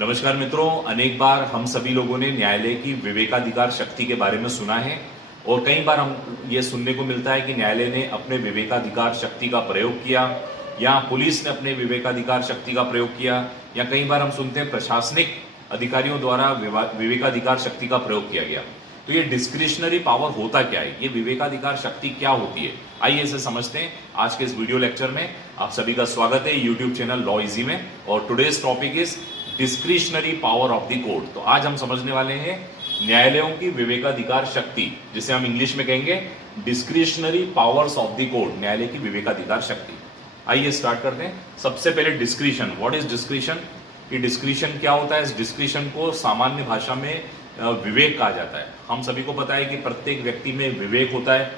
नमस्कार मित्रों, अनेक बार हम सभी लोगों ने न्यायालय की विवेकाधिकार शक्ति के बारे में सुना है और कई बार हम ये सुनने को मिलता है कि न्यायालय ने अपने विवेकाधिकार शक्ति का प्रयोग किया या पुलिस ने अपने विवेकाधिकार शक्ति का प्रयोग किया या कई बार हम सुनते हैं प्रशासनिक अधिकारियों द्वारा विवेकाधिकार शक्ति का प्रयोग किया गया। तो ये डिस्क्रिशनरी पावर होता क्या है, ये विवेकाधिकार शक्ति क्या होती है, आइए इसे समझते हैं आज के इस वीडियो लेक्चर में। आप सभी का स्वागत है यूट्यूब चैनल लॉ इजी में और today's topic is discretionary power of the court. तो आज हम समझने वाले हैं न्यायालयों की विवेकाधिकार शक्ति, जिसे हम इंग्लिश में कहेंगे discretionary powers of the court, न्यायालय की विवेकाधिकार शक्ति। आइए स्टार्ट करते हैं। सबसे पहले डिस्क्रिशन, व्हाट इज डिस्क्रिशन? ये डिस्क्रिशन क्या होता है? इस डिस्क्रिशन को सामान्य भाषा में विवेक कहा जाता है। हम सभी को पता है कि प्रत्येक व्यक्ति में विवेक होता है।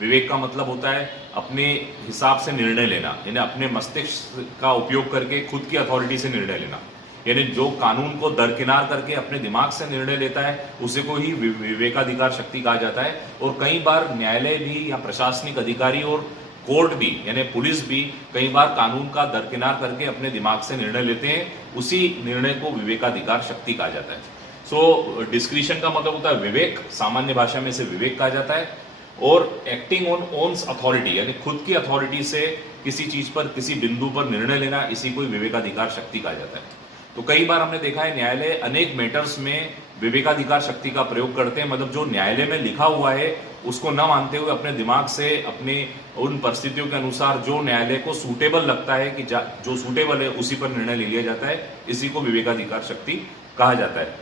विवेक का मतलब होता है अपने हिसाब से निर्णय लेना, यानी अपने मस्तिष्क का उपयोग करके खुद की अथॉरिटी से निर्णय लेना। यानी जो कानून को दरकिनार करके अपने दिमाग से निर्णय लेता है उसे को ही विवेकाधिकार शक्ति कहा जाता है। और कई बार न्यायालय भी या प्रशासनिक अधिकारी और कोर्ट भी यानी पुलिस भी कई बार कानून का दरकिनार करके अपने दिमाग से निर्णय लेते हैं, उसी निर्णय को विवेकाधिकार शक्ति कहा जाता है। सो डिस्क्रिशन का मतलब होता है विवेक, सामान्य भाषा में इसे विवेक कहा जाता है। और एक्टिंग ऑन ओन्स अथॉरिटी यानी खुद की अथॉरिटी से किसी चीज पर, किसी बिंदु पर निर्णय लेना, इसी को विवेकाधिकार शक्ति कहा जाता है। तो कई बार हमने देखा है न्यायालय अनेक मैटर्स में विवेकाधिकार शक्ति का प्रयोग करते हैं, मतलब जो न्यायालय में लिखा हुआ है उसको न मानते हुए अपने दिमाग से, अपने उन परिस्थितियों के अनुसार जो न्यायालय को सूटेबल लगता है कि जो सूटेबल है उसी पर निर्णय ले लिया जाता है, इसी को विवेकाधिकार शक्ति कहा जाता है।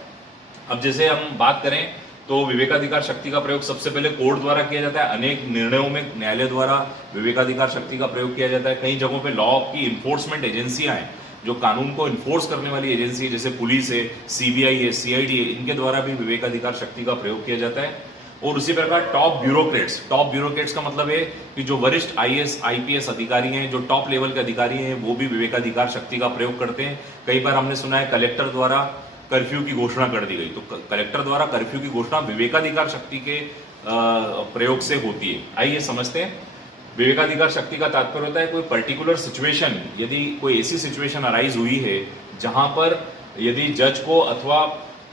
अब जैसे हम बात करें तो विवेकाधिकार शक्ति का प्रयोग सबसे पहले कोर्ट द्वारा किया जाता है। अनेक निर्णयों में न्यायालय द्वारा विवेकाधिकार शक्ति का प्रयोग किया जाता है। कई जगहों पे लॉ की इन्फोर्समेंट एजेंसियां हैं, जो कानून को इन्फोर्स करने वाली एजेंसी है, जैसे पुलिस है, सीबीआई है, सीआईडी है, इनके द्वारा भी विवेकाधिकार शक्ति का प्रयोग किया जाता है। और उसी प्रकार टॉप ब्यूरोक्रेट्स का मतलब है कि जो वरिष्ठ आईएएस आईपीएस अधिकारी हैं, जो टॉप लेवल के अधिकारी हैं, वो भी विवेकाधिकार शक्ति का प्रयोग करते हैं। कई बार हमने सुना है कलेक्टर द्वारा कर्फ्यू की घोषणा कर दी गई, तो कलेक्टर द्वारा कर्फ्यू की घोषणा विवेकाधिकार शक्ति के प्रयोग से होती है। आइए समझते हैं। विवेकाधिकार शक्ति का तात्पर्य होता है कोई पर्टिकुलर सिचुएशन, यदि कोई ऐसी सिचुएशन अराइज हुई है जहां पर यदि जज को अथवा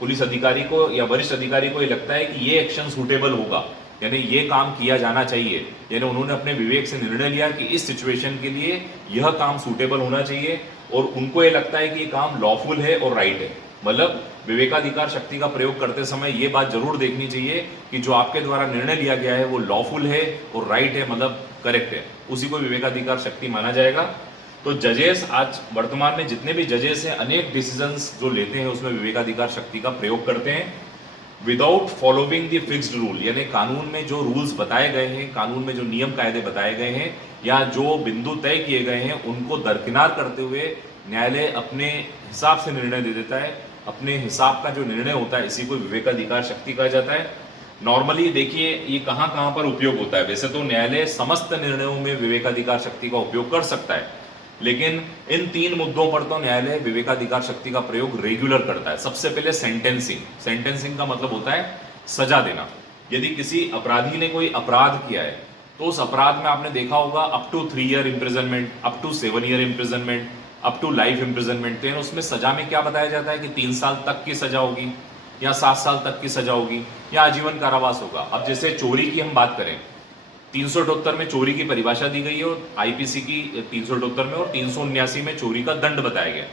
पुलिस अधिकारी को या वरिष्ठ अधिकारी को ये लगता है कि ये एक्शन सूटेबल होगा, यानी ये काम किया जाना चाहिए, यानी उन्होंने अपने विवेक से निर्णय लिया कि इस सिचुएशन के लिए यह काम सूटेबल होना चाहिए और उनको ये लगता है कि ये काम लॉफुल है और राइट है। मतलब विवेकाधिकार शक्ति का प्रयोग करते समय ये बात जरूर देखनी चाहिए कि जो आपके द्वारा निर्णय लिया गया है वो लॉफुल है और राइट है, मतलब करेक्ट है, उसी को विवेकाधिकार शक्ति माना जाएगा। तो जजेस, आज वर्तमान में जितने भी जजेस हैं, अनेक डिसीजंस जो लेते हैं उसमें विवेकाधिकार शक्ति का प्रयोग करते हैं without following the fixed rule, यानी कानून में जो रूल्स बताए गए हैं, कानून में जो नियम कायदे बताए गए हैं या जो बिंदु तय किए गए हैं उनको दरकिनार करते हुए न्यायालय अपने हिसाब से निर्णय दे देता है। अपने हिसाब का जो निर्णय होता है इसी को विवेकाधिकार शक्ति कहा जाता है। नॉर्मली देखिए ये कहां कहां पर उपयोग होता है। वैसे तो न्यायालय समस्त निर्णयों में विवेकाधिकार शक्ति का उपयोग कर सकता है, लेकिन इन तीन मुद्दों पर तो न्यायालय विवेकाधिकार शक्ति का प्रयोग रेगुलर करता है। सबसे पहले सेंटेंसिंग का मतलब होता है सजा देना। यदि किसी अपराधी ने कोई अपराध किया है तो उस अपराध में आपने देखा होगा up to 3 year imprisonment, up to 7 year imprisonment, up to life imprisonment. तो उसमें सजा में क्या बताया जाता है कि 3 साल तक की सजा होगी या 7 साल तक की सजा होगी या आजीवन कारावास होगा। अब जैसे चोरी की हम बात करें, 378 में चोरी की परिभाषा दी गई है और आईपीसी की 378 में, और 379 में चोरी का दंड बताया गया।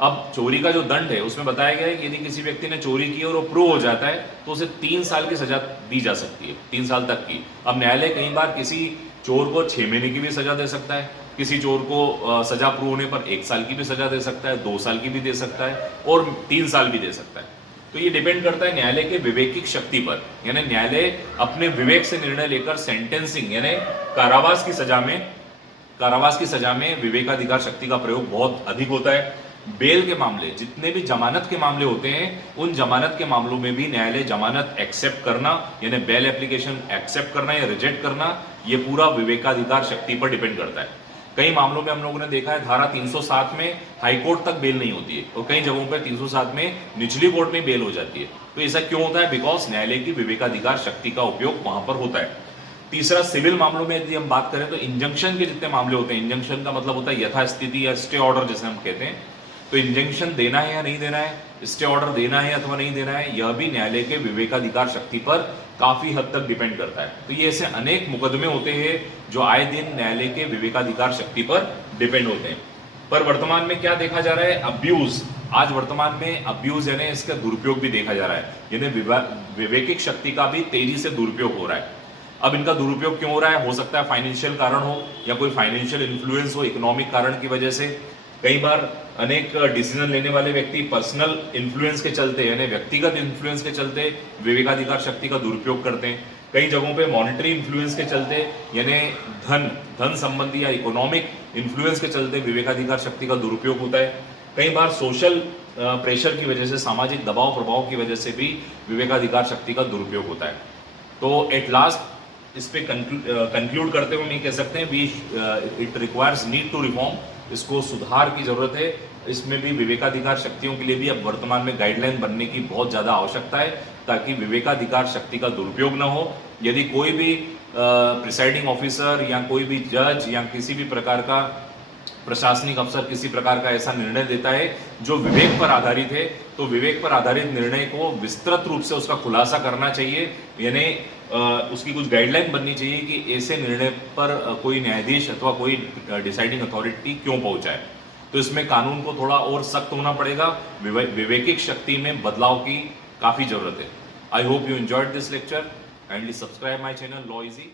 अब चोरी का जो दंड है उसमें बताया गया है कि यदि किसी व्यक्ति ने चोरी की और वो प्रूव हो जाता है तो उसे 3 साल की सजा दी जा सकती है, 3 साल तक की। अब न्यायालय कई बार किसी चोर को 6 महीने की भी सजा दे सकता है, किसी चोर को सजा प्रूव होने पर 1 साल की भी सजा दे सकता है, 2 साल की भी दे सकता है और 3 साल भी दे सकता है। तो ये डिपेंड करता है न्यायालय के विवेकिक शक्ति पर, यानी न्यायालय अपने विवेक से निर्णय लेकर सेंटेंसिंग यानी कारावास की सजा में विवेकाधिकार शक्ति का प्रयोग बहुत अधिक होता है। बेल के मामले, जितने भी जमानत के मामले होते हैं, उन जमानत के मामलों में भी न्यायालय जमानत एक्सेप्ट करना यानी बेल एप्लीकेशन एक्सेप्ट करना या रिजेक्ट करना, ये पूरा विवेकाधिकार शक्ति पर डिपेंड करता है। कई मामलों में हम लोगों ने देखा है धारा 307 में हाईकोर्ट तक बेल नहीं होती है और कई जगहों पर 307 में निचली कोर्ट में बेल हो जाती है। तो ऐसा क्यों होता है? बिकॉज न्यायालय की विवेकाधिकार शक्ति का उपयोग वहां पर होता है। तीसरा, सिविल मामलों में यदि हम बात करें तो इंजंक्शन के जितने मामले होते हैं, इंजंक्शन का मतलब होता है यथास्थिति या स्टे ऑर्डर जैसे हम कहते हैं, तो इंजंक्शन देना है या नहीं देना है, स्टे ऑर्डर देना है अथवा नहीं देना है, यह भी न्यायालय के विवेकाधिकार शक्ति पर काफी हद तक डिपेंड करता है। तो ये ऐसे अनेक मुकदमे होते हैं जो आए दिन न्यायालय के विवेकाधिकार शक्ति पर डिपेंड होते हैं। पर वर्तमान में क्या देखा जा रहा है, अब्यूज। आज वर्तमान में अब्यूज यानी इसका दुरुपयोग भी देखा जा रहा है, यानी विवेकिक शक्ति का भी तेजी से दुरुपयोग हो रहा है। अब इनका दुरुपयोग क्यों हो रहा है? हो सकता है फाइनेंशियल कारण हो या कोई फाइनेंशियल इन्फ्लुएंस हो, इकोनॉमिक कारण की वजह से। कई बार अनेक डिसीजन लेने वाले व्यक्ति पर्सनल इन्फ्लुएंस के चलते यानी व्यक्तिगत इन्फ्लुएंस के चलते विवेकाधिकार शक्ति का दुरुपयोग करते हैं। कई जगहों पे मॉनेटरी इन्फ्लुएंस के चलते यानी धन संबंधी या इकोनॉमिक इन्फ्लुएंस के चलते विवेकाधिकार शक्ति का दुरुपयोग होता है। कई बार सोशल प्रेशर की वजह से, सामाजिक दबाव प्रभाव की वजह से भी विवेकाधिकार शक्ति का दुरुपयोग होता है। तो एट लास्ट इस पे कंक्लूड करते हुए हम कह सकते हैं it requires need to reform, इसको सुधार की जरूरत है। इसमें भी विवेकाधिकार शक्तियों के लिए भी अब वर्तमान में गाइडलाइन बनने की बहुत ज्यादा आवश्यकता है ताकि विवेकाधिकार शक्ति का दुरुपयोग न हो। यदि कोई भी प्रिसाइडिंग ऑफिसर या कोई भी जज या किसी भी प्रकार का प्रशासनिक अफसर किसी प्रकार का ऐसा निर्णय देता है जो विवेक पर आधारित है, तो विवेक पर आधारित निर्णय को विस्तृत रूप से उसका खुलासा करना चाहिए, यानी उसकी कुछ गाइडलाइन बननी चाहिए कि ऐसे निर्णय पर कोई न्यायाधीश अथवा कोई डिसाइडिंग अथॉरिटी क्यों पहुंचा है। तो इसमें कानून को थोड़ा और सख्त होना पड़ेगा, विवेकिक शक्ति में बदलाव की काफी जरूरत है। I hope you enjoyed this lecture. Kindly subscribe my channel law easy.